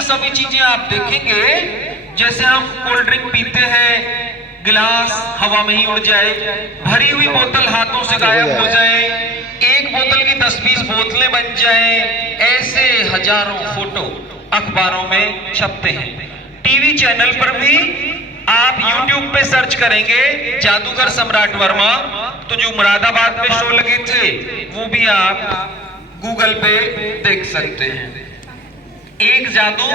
ये सभी चीजें आप देखेंगे, जैसे हम कोल्ड ड्रिंक पीते हैं, गिलास हवा में ही उड़ जाए, भरी हुई बोतल हाथों से गायब हो जाए, एक बोतल की 10-20 बोतलें बन जाए, ऐसे हजारों फोटो अखबारों में छपते हैं। टीवी चैनल पर भी आप YouTube पे सर्च करेंगे जादूगर सम्राट वर्मा, तो जो मुरादाबाद में शो लगे थे वो भी आप गूगल पे देख सकते हैं। एक जादू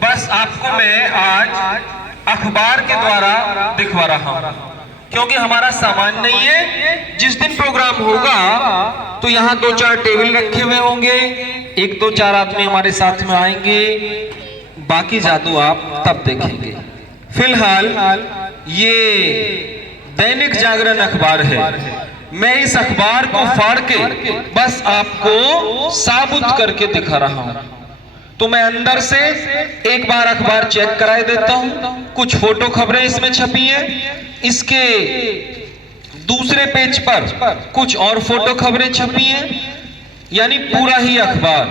बस आपको मैं आज अखबार के द्वारा दिखवा रहा हूं, क्योंकि हमारा सामान नहीं है। जिस दिन प्रोग्राम होगा तो यहाँ 2-4 टेबल रखे हुए होंगे, 1-2-4 आदमी हमारे साथ में आएंगे, बाकी जादू आप तब देखेंगे। फिलहाल ये दैनिक जागरण अखबार है। मैं इस अखबार को फाड़ के बस आपको साबुत करके दिखा रहा हूं। तो मैं अंदर से एक बार अखबार चेक कराए देता हूं। कुछ फोटो खबरें इसमें छपी हैं, इसके दूसरे पेज पर कुछ और फोटो खबरें छपी हैं, यानी पूरा ही अखबार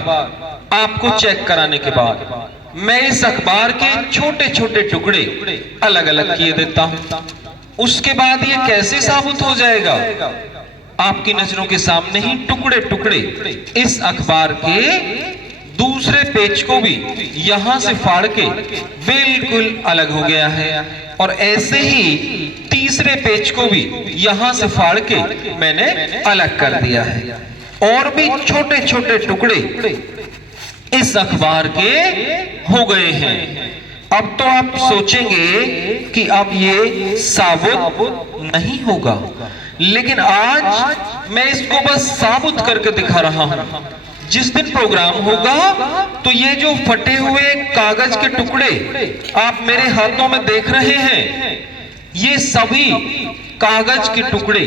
आपको चेक कराने के बाद मैं इस अखबार के छोटे छोटे टुकड़े अलग अलग किए देता हूं। उसके बाद ये कैसे साबुत हो जाएगा, आपकी नजरों के सामने ही टुकड़े टुकड़े इस अखबार के दूसरे पेज को भी यहां से फाड़ के बिल्कुल अलग हो गया है, और ऐसे ही तीसरे पेज को भी यहां से फाड़ के मैंने अलग कर दिया है। और भी छोटे छोटे टुकड़े इस अखबार के हो गए हैं। अब तो आप सोचेंगे कि अब ये साबुत नहीं होगा, लेकिन आज मैं इसको बस साबुत करके दिखा रहा हूं। जिस दिन प्रोग्राम होगा तो ये जो फटे हुए कागज के टुकड़े आप मेरे हाथों में देख रहे हैं, ये सभी कागज के टुकड़े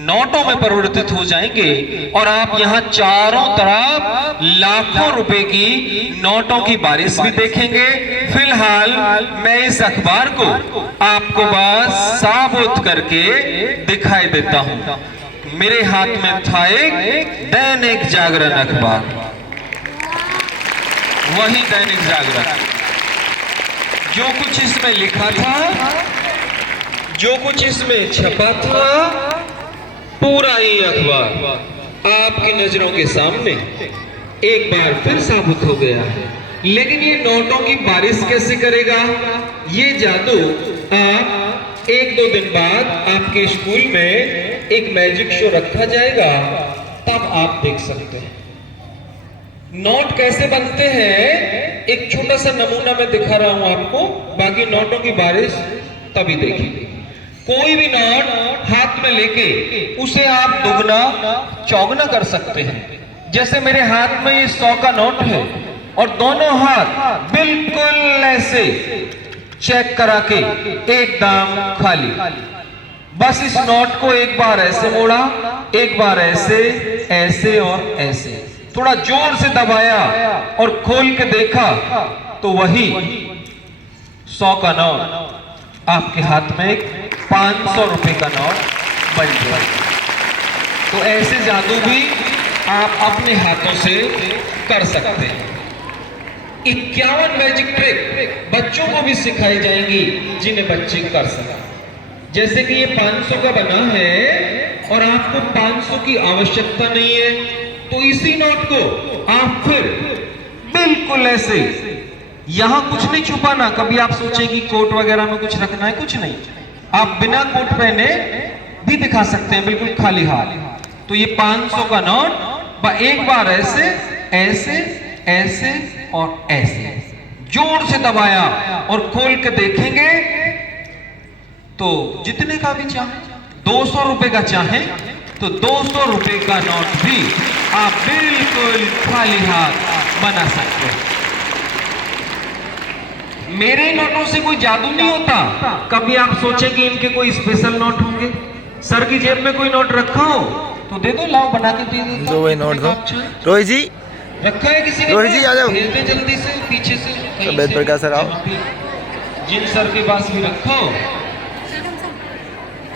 नोटों में परिवर्तित हो जाएंगे, और आप यहाँ चारों तरफ लाखों रुपए की नोटों की बारिश भी देखेंगे। फिलहाल मैं इस अखबार को आपको बस साबुत करके दिखाई देता हूं। मेरे हाथ में था एक दैनिक जागरण अखबार, वही दैनिक जागरण। जो कुछ इसमें लिखा था, जो कुछ इसमें छपा था, पूरा ही अखबार आपकी नजरों के सामने एक बार फिर साबुत हो गया। लेकिन ये नोटों की बारिश कैसे करेगा, ये जादू आप 1-2 दिन बाद आपके स्कूल में एक मैजिक शो रखा जाएगा, तब आप देख सकते हैं। नोट कैसे बनते हैं एक छोटा सा नमूना मैं दिखा रहा हूं आपको, बाकी नोटों की बारिश तभी देखिए। कोई भी नोट हाथ में लेके उसे आप दुगना चौगुना कर सकते हैं। जैसे मेरे हाथ में ये 100 का नोट है, और दोनों हाथ बिल्कुल ऐसे चेक करा के एकदम खाली। बस इस नोट को एक बार ऐसे मोड़ा, एक बार ऐसे, ऐसे और ऐसे, थोड़ा जोर से दबाया और खोल के देखा तो वही 100 का नोट आपके हाथ में 500 रुपए का नोट बन गया। तो ऐसे जादू भी आप अपने हाथों से कर सकते हैं। 51 मैजिक ट्रिक बच्चों को भी सिखाई जाएंगी जिन्हें बच्चे कर सकें। जैसे कि ये 500 का बना है और आपको 500 की आवश्यकता नहीं है, तो इसी नोट को आप फिर बिल्कुल ऐसे, यहां कुछ नहीं छुपाना। कभी आप सोचें कि कोट वगैरह में कुछ रखना है, कुछ नहीं, आप बिना कोट पहने भी दिखा सकते हैं बिल्कुल खाली हाथ। तो ये 500 का नोट एक बार ऐसे, ऐसे, ऐसे और ऐसे जोर से दबाया और खोल के देखेंगे तो जितने का भी चाहे, 200 रुपए का चाहे तो 200 रुपए का नोट भी आप बिल्कुल खाली हाथ बना सकते हैं। मेरे नोटों से कोई जादू नहीं होता। कभी आप सोचे कि इनके कोई स्पेशल नोट होंगे, सर की जेब में कोई नोट रखा हो तो दे दो, लाओ बना के दे दो। दो वही नोट दो। रोहित जी रखा है किसी ने? रोहित जी आ जाओ, भेज दे जल्दी से, पीछे से तबीयत पर क्या सर आओ, जिन सर के पास भी रखो।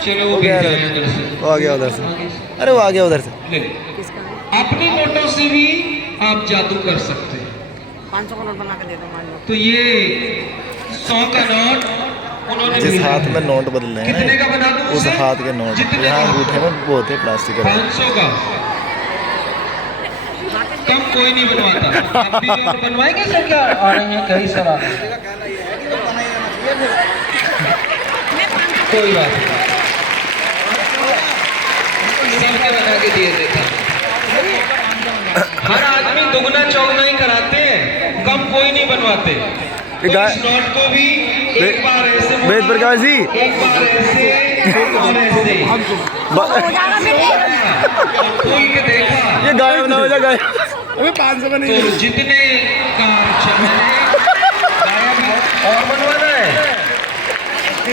चलो वो आ गया उधर से, अरे वो आ गया उधर से। अपनी नोटों से भी आप जादू कर सकते हैं। 500 का नोट बना के दे दो मान लो। तो ये 100 का नोट उन्होंने जिस भेजा हाथ है। में नोट बदले हैं कितने का बना दूं उस उसे? हाथ के नोट जितने यहाँ का? अंगूठे में वो होते प्लास्टिक के। 500 का कम कोई नहीं बनवाता। आप भी और बनवाएंगे सर? क्या आ रहे हैं कई सर आ रहे हैं। कोई बात नहीं, सबके बना के दिए देता। हर आदमी दुगना चौगना ही कराते हैं, कम कोई नहीं बनवाते। तो इस नोट को भी एक बार ऐसे वेद प्रकाश जी एक बार ऐसे एक बार ऐसे खोल के देखा, ये गायब ना हो जाए गायब। तो जितने का गायब है और बनवाना है।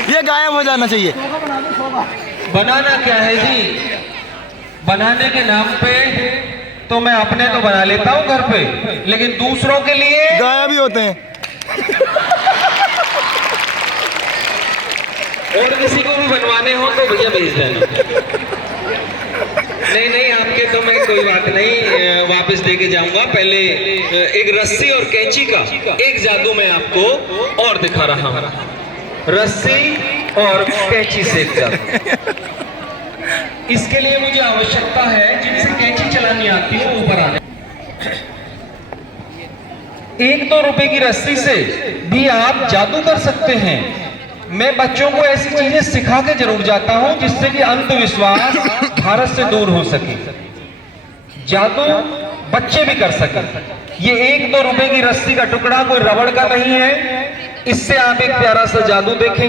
ये गायब हो जाना चाहिए। बनाना क्या है जी? बनाने के नाम पे तो मैं अपने तो बना लेता हूँ घर पे, लेकिन दूसरों के लिए गायब ही होते हैं। और किसी को भी बनवाने हो तो भैया भेज देना। नहीं नहीं, आपके तो मैं कोई बात नहीं वापस दे के जाऊंगा। पहले एक रस्सी और कैंची का एक जादू मैं आपको और दिखा रहा हूँ। रस्सी और कैंची से एक जादू। इसके लिए मुझे आवश्यकता है जिनसे कैंची चलानी आती है ऊपर आने। 1-2 रुपए की रस्सी से भी आप जादू कर सकते हैं। मैं बच्चों को ऐसी चीजें सिखा के जरूर जाता हूं जिससे कि अंधविश्वास भारत से दूर हो सके, जादू बच्चे भी कर सके। ये 1-2 रुपए की रस्सी का टुकड़ा कोई रबड़ का नहीं है, इससे आप एक प्यारा सा जादू देखें।